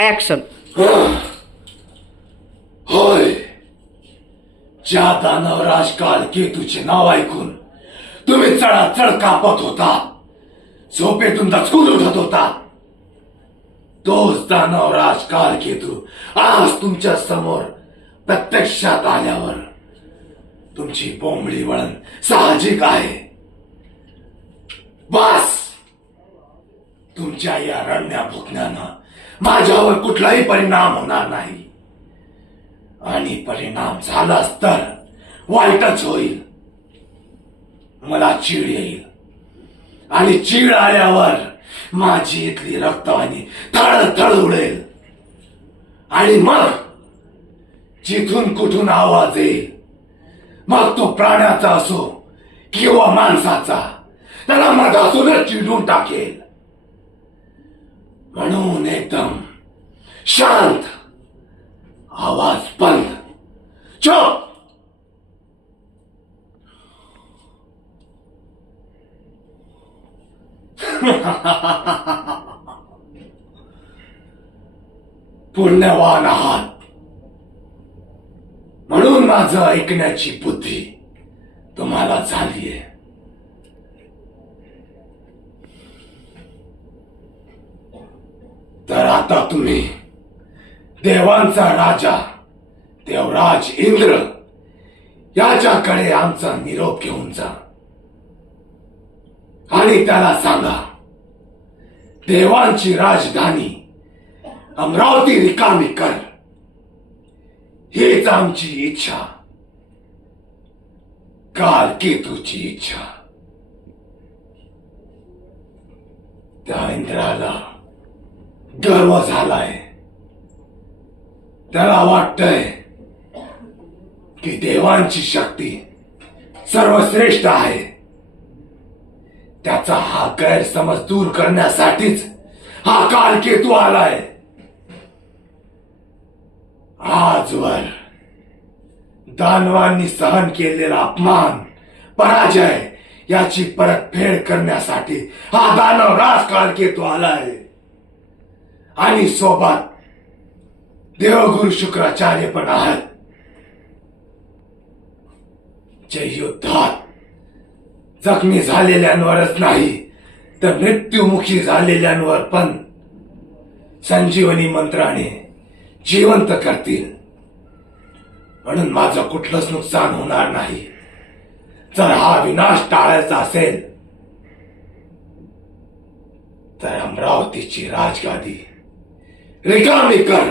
Action. होय, ज्या दानवराज कालकेतूचे नाव ऐकून तुम्ही चढाचढ कापत होता, झोपेतून दचकून उठत होता, तोच दानवराज कालकेतू आज तुमच्या समोर प्रत्यक्षात आल्यावर तुमची बोंबडी वळण साहजिक आहे. बस, तुमच्या या रडण्या भुकण्यानं माझ्यावर कुठलाही परिणाम होणार नाही, आणि परिणाम झालाच तर वाईटच होईल. मला चीड येईल, आणि चीड आल्यावर माझी इथली रक्तवाहिनी थळथळ उडेल, आणि मग जिथून कुठून आवाज येईल, मग तो प्राण्याचा असो किंवा माणसाचा, त्याला मधातूनच चिडून टाकेल. म्हणून एकदम शांत, आवाज बंद, चुप. पुण्यवान आहात म्हणून माझं ऐकण्याची बुद्धी तुम्हाला झालीये. तर आता तुम्ही देवांचा राजा देवराज इंद्र याच्याकडे आमचा निरोप घेऊन जा, आणि त्याला सांगा, देवांची राजधानी अमरावती रिकामी कर, हीच आमची इच्छा, कालकेतूची इच्छा. त्या इंद्राला गर्व झालाय. त्याला वाटतंय की देवांची शक्ती सर्वश्रेष्ठ आहे. त्याचा हा गैरसमज दूर करण्यासाठीच हा कालकेतू आलाय. आजवर दानवांनी सहन केलेला अपमान, पराजय याची परतफेड करण्यासाठी हा दानव राज कालकेतू आलाय, आणि सोबत देवगुरु शुक्राचार्य पण आहेत, जे युद्धात जखमी झालेल्यांवरच नाही तर मृत्युमुखी झालेल्यांवर पण संजीवनी मंत्राने जिवंत करतील. म्हणून माझं कुठलंच नुकसान होणार नाही. जर हा विनाश टाळायचा असेल तर अमरावतीची राजगादी रिकामी कर.